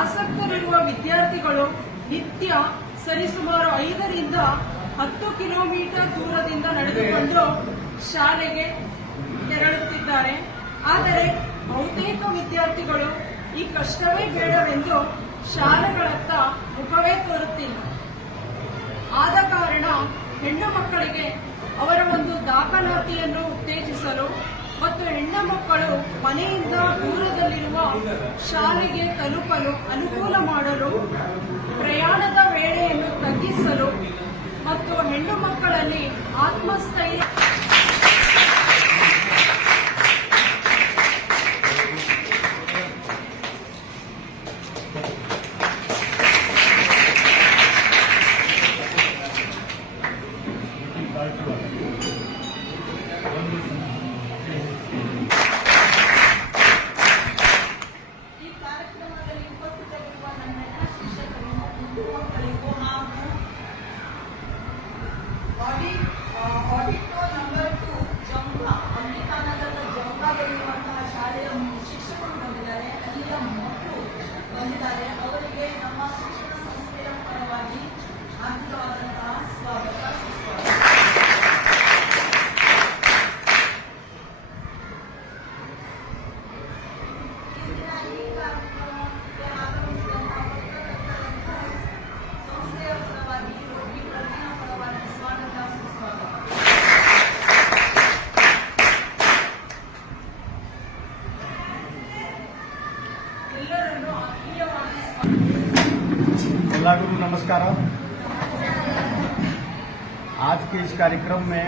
ಆಸಕ್ತರಿರುವ ವಿದ್ಯಾರ್ಥಿಗಳು ನಿತ್ಯ ಸರಿಸುಮಾರು 5 ರಿಂದ 10 ಕಿಲೋಮೀಟರ್ ದೂರದಿಂದ ನಡೆದುಕೊಂಡು ಶಾಲೆಗೆ ತೆರಳುತ್ತಿದ್ದಾರೆ. ಆದರೆ ಬಹುತೇಕ ವಿದ್ಯಾರ್ಥಿಗಳು ಈ ಕಷ್ಟವೇ ಬೇಡವೆಂದು ಶಾಲೆಗಳತ್ತ ಮುಖವೇ ತೋರುತ್ತಿಲ್ಲ. ಆದ ಕಾರಣ ಹೆಣ್ಣು ಮಕ್ಕಳಿಗೆ ಅವರ ಒಂದು ದಾಖಲಾತಿಯನ್ನು ಉತ್ತೇಜಿಸಲು ಮತ್ತು ಹೆಣ್ಣು ಮಕ್ಕಳು ಮನೆಯಿಂದ ದೂರದಲ್ಲಿರುವ ಶಾಲೆಗೆ ತಲುಪಲು ಅನುಕೂಲ ಮಾಡಲು, ಪ್ರಯಾಣದ ವೇಳೆಯನ್ನು ತಗ್ಗಿಸಲು ಮತ್ತು ಹೆಣ್ಣು ಮಕ್ಕಳಲ್ಲಿ ಆತ್ಮಸ್ಥೈರ್ಯ ಆಡಿಟೋ ನಂಬರ್ 2 ಜಂಗಾ ಅಮೆರಿಕಾನಗರದ ಜಂಗಾದಲ್ಲಿರುವಂತಹ ಶಾಲೆಯ ಶಿಕ್ಷಕರು ಬಂದಿದ್ದಾರೆ, ಅಲ್ಲಿಯ ಮಕ್ಕಳು ಬಂದಿದ್ದಾರೆ. ಅವರಿಗೆ ನಮ್ಮ ಶಿಕ್ಷಣ ಸಂಸ್ಥೆಯ ಪರವಾಗಿ ಹಾರ್ದಿಕವಾದಂತಹ ಸ್ವಾಗತ. गुरु नमस्कार। आज के इस कार्यक्रम में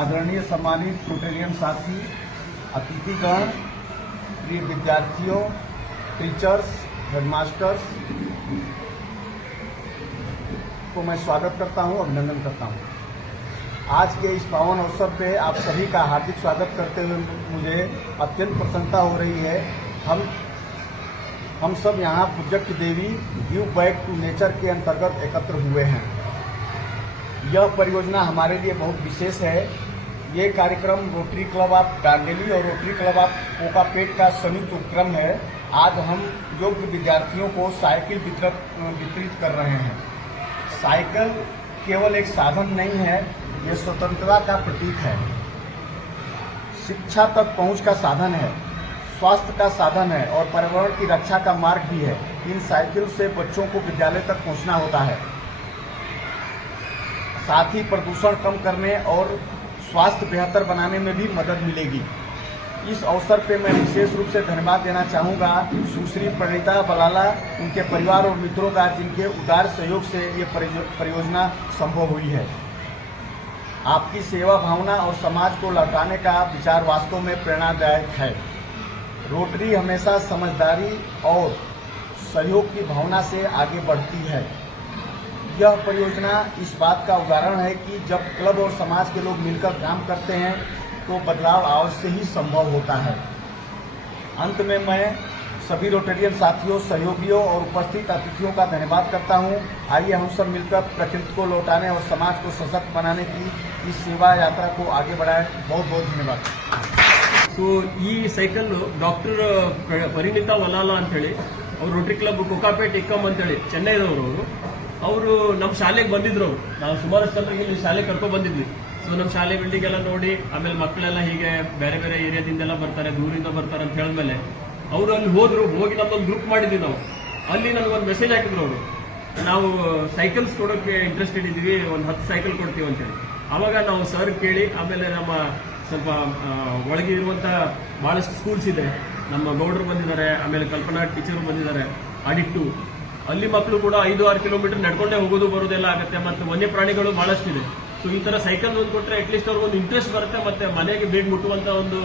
आदरणीय सम्मानित रोटेरियन साथी, अतिथिगण, प्रिय विद्यार्थियों, टीचर्स, हेडमास्टर्स को मैं स्वागत करता हूं, अभिनंदन करता हूं। आज के इस पावन अवसर पे आप सभी का हार्दिक स्वागत करते हुए मुझे अत्यंत प्रसन्नता हो रही है। हम सब यहाँ project Devi give back to nature के अंतर्गत एकत्र हुए हैं। यह परियोजना हमारे लिए बहुत विशेष है। ये कार्यक्रम रोटरी क्लब ऑफ डांडेली और रोटरी क्लब ऑफ कोकापेट का संयुक्त उपक्रम है। आज हम योग्य विद्यार्थियों को साइकिल वितरित कर रहे हैं। साइकिल केवल एक साधन नहीं है, ये स्वतंत्रता का प्रतीक है, शिक्षा तक पहुंच का साधन है, स्वास्थ्य का साधन है और पर्यावरण की रक्षा का मार्ग भी है। इन साइकिल से बच्चों को विद्यालय तक पहुंचना होता है, साथ ही प्रदूषण कम करने और स्वास्थ्य बेहतर बनाने में भी मदद मिलेगी। इस अवसर पे मैं विशेष रूप से धन्यवाद देना चाहूँगा सुश्री प्रणीता बलाला, उनके परिवार और मित्रों का, जिनके उदार सहयोग से ये परियोजना संभव हुई है। आपकी सेवा भावना और समाज को लौटाने का विचार वास्तव में प्रेरणादायक है। रोटरी हमेशा समझदारी और सहयोग की भावना से आगे बढ़ती है। यह परियोजना इस बात का उदाहरण है कि जब क्लब और समाज के लोग मिलकर काम करते हैं तो बदलाव अवश्य ही संभव होता है। अंत में मैं सभी रोटेरियन साथियों, सहयोगियों और उपस्थित अतिथियों का धन्यवाद करता हूं। आइए हम सब मिलकर प्रकृति को लौटाने और समाज को सशक्त बनाने की इस सेवा यात्रा को आगे बढ़ाएं। बहुत बहुत धन्यवाद। ಸೊ ಈ ಸೈಕಲ್ ಡಾಕ್ಟರ್ ಪರಿಣಿತಾ ವಲಾಲ ಅಂತೇಳಿ ಅವರು ರೋಟರಿ ಕ್ಲಬ್ ಕೊಕಾಪೇಟ್ ಇಕ್ಕಮ್ ಅಂತೇಳಿ ಚೆನ್ನೈದವರು ಅವರು ನಮ್ಮ ಶಾಲೆಗೆ ಬಂದಿದ್ರು. ನಾವು ಸುಮಾರಷ್ಟು ಜನರಿಗೆ ಇಲ್ಲಿ ಶಾಲೆ ಕರ್ಕೊಂಡು ಬಂದಿದ್ವಿ. ಸೊ ನಮ್ಮ ಶಾಲೆ ಬಿಲ್ಡಿಂಗ್ ಎಲ್ಲ ನೋಡಿ, ಆಮೇಲೆ ಮಕ್ಕಳೆಲ್ಲ ಹೀಗೆ ಬೇರೆ ಬೇರೆ ಏರಿಯಾದಿಂದೆಲ್ಲ ಬರ್ತಾರೆ, ದೂರಿಂದ ಬರ್ತಾರೆ ಅಂತ ಹೇಳಿದ್ಮೇಲೆ ಅವರು ಅಲ್ಲಿ ಹೋಗಿ ನಮ್ಮೊಂದು ಗ್ರೂಪ್ ಮಾಡಿದ್ವಿ ನಾವು. ಅಲ್ಲಿ ನನಗೊಂದು ಮೆಸೇಜ್ ಹಾಕಿದ್ರು ಅವರು, ನಾವು ಸೈಕಲ್ಸ್ ಕೊಡೋಕ್ಕೆ ಇಂಟ್ರೆಸ್ಟೆಡ್ ಇದ್ದೀವಿ, ಒಂದು 10 ಸೈಕಲ್ ಕೊಡ್ತೀವಿ ಅಂತೇಳಿ. ಆವಾಗ ನಾವು ಸರ್ ಕೇಳಿ, ಆಮೇಲೆ ನಮ್ಮ ಸ್ವಲ್ಪ ಒಳಗೆ ಇರುವಂಥ ಭಾಳಷ್ಟು ಸ್ಕೂಲ್ಸ್ ಇದೆ, ನಮ್ಮ ಗೌಡರು ಬಂದಿದ್ದಾರೆ, ಆಮೇಲೆ ಕಲ್ಪನಾ ಟೀಚರು ಬಂದಿದ್ದಾರೆ, ಆಡಿಟ್ಟು ಅಲ್ಲಿ ಮಕ್ಕಳು ಕೂಡ 5-6 ಕಿಲೋಮೀಟರ್ ನಡ್ಕೊಂಡೇ ಹೋಗೋದು ಬರೋದೆಲ್ಲ ಆಗುತ್ತೆ. ಮತ್ತು ವನ್ಯ ಪ್ರಾಣಿಗಳು ಭಾಳಷ್ಟಿದೆ. ಸೊ ಈ ಥರ ಸೈಕಲ್ ಒಂದು ಕೊಟ್ಟರೆ ಅಟ್ಲೀಸ್ಟ್ ಅವ್ರಿಗೊಂದು ಇಂಟ್ರೆಸ್ಟ್ ಬರುತ್ತೆ, ಮತ್ತು ಮನೆಗೆ ಬೇಗ ಮುಟ್ಟುವಂಥ ಒಂದು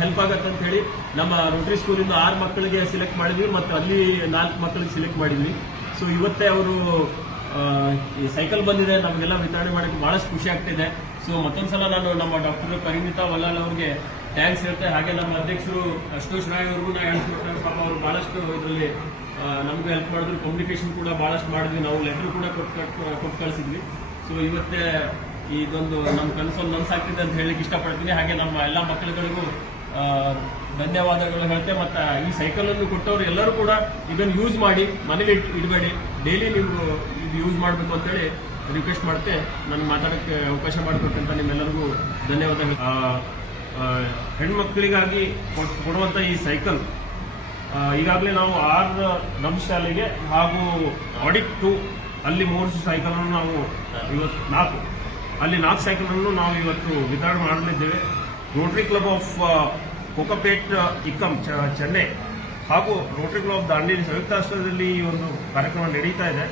ಹೆಲ್ಪ್ ಆಗುತ್ತೆ ಅಂತ ಹೇಳಿ ನಮ್ಮ ರೋಟರಿ ಸ್ಕೂಲಿಂದ 6 ಮಕ್ಕಳಿಗೆ ಸಿಲೆಕ್ಟ್ ಮಾಡಿದ್ವಿ, ಮತ್ತು ಅಲ್ಲಿ 4 ಮಕ್ಕಳಿಗೆ ಸಿಲೆಕ್ಟ್ ಮಾಡಿದ್ವಿ. ಸೊ ಇವತ್ತೇ ಅವರು ಈ ಸೈಕಲ್ ಬಂದಿದೆ, ನಮಗೆಲ್ಲ ವಿತರಣೆ ಮಾಡೋಕ್ಕೆ ಭಾಳಷ್ಟು ಖುಷಿ ಆಗ್ತಿದೆ. ಸೊ ಮತ್ತೊಂದ್ಸಲ ನಾನು ನಮ್ಮ ಡಾಕ್ಟರ್ ಪರಿಣಿತಾ ವಲಾಲ್ ಅವ್ರಿಗೆ ಥ್ಯಾಂಕ್ಸ್ ಹೇಳ್ತೆ. ಹಾಗೆ ನಮ್ಮ ಅಧ್ಯಕ್ಷರು ಅಶೋಕ್ ರಾಯ್ ಅವ್ರಿಗೂ ನಾ ಹೇಳ್ಕೊಡ್ತೇನೆ. ಪಾಪ ಅವರು ಭಾಳಷ್ಟು ಇದರಲ್ಲಿ ನಮಗೂ ಹೆಲ್ಪ್ ಮಾಡಿದ್ರು. ಕಮ್ಯುನಿಕೇಶನ್ ಕೂಡ ಭಾಳಷ್ಟು ಮಾಡಿದ್ವಿ, ನಾವು ಲೆಟರ್ ಕೂಡ ಕೊಟ್ಟು ಕಳಿಸಿದ್ವಿ. ಸೊ ಇವತ್ತೇ ಇದೊಂದು ನಮ್ಮ ಕನಸೊಂದು ನನಸಾಗ್ತಿದೆ ಅಂತ ಹೇಳಲಿಕ್ಕೆ ಇಷ್ಟಪಡ್ತೀನಿ. ಹಾಗೆ ನಮ್ಮ ಎಲ್ಲ ಮಕ್ಕಳುಗಳಿಗೂ ಧನ್ಯವಾದಗಳು ಹೇಳ್ತೆ. ಮತ್ತು ಈ ಸೈಕಲನ್ನು ಕೊಟ್ಟವರು ಎಲ್ಲರೂ ಕೂಡ ಇದನ್ನು ಯೂಸ್ ಮಾಡಿ, ಮನೇಲಿ ಇಡಬೇಡಿ, ಡೈಲಿ ನೀವು ಇದು ಯೂಸ್ ಮಾಡಬೇಕು ಅಂತೇಳಿ ರಿಕ್ವೆಸ್ಟ್ ಮಾಡ್ತೆ. ನಾನು ಮಾತಾಡೋಕ್ಕೆ ಅವಕಾಶ ಮಾಡಿಕೊಟ್ಟಂತ ನಿಮ್ಮೆಲ್ಲರಿಗೂ ಧನ್ಯವಾದಗಳು. ಹೆಣ್ಮಕ್ಳಿಗಾಗಿ ಕೊಡುವಂಥ ಈ ಸೈಕಲ್ ಈಗಾಗಲೇ ನಾವು 6 ನಮ್ಮ ಶಾಲೆಗೆ ಹಾಗೂ ಆಡಿಟ್ 2 ಅಲ್ಲಿ 3 ಸೈಕಲನ್ನು ನಾವು ಇವತ್ತು 4 ಸೈಕಲನ್ನು ನಾವು ಇವತ್ತು ವಿತರಣೆ ಮಾಡಲಿದ್ದೇವೆ. ರೋಟರಿ ಕ್ಲಬ್ ಆಫ್ ಕೋಕಾಪೇಟ್ ಇಕ್ಕಂ ಚೆನ್ನೈ ಹಾಗೂ ರೋಟರಿ ಕ್ಲಬ್ ಆಫ್ ದಾಂಡೇಲಿ ಸಂಯುಕ್ತ ಆಶ್ರಯದಲ್ಲಿ ಈ ಒಂದು ಕಾರ್ಯಕ್ರಮ ನಡೀತಾ ಇದೆ.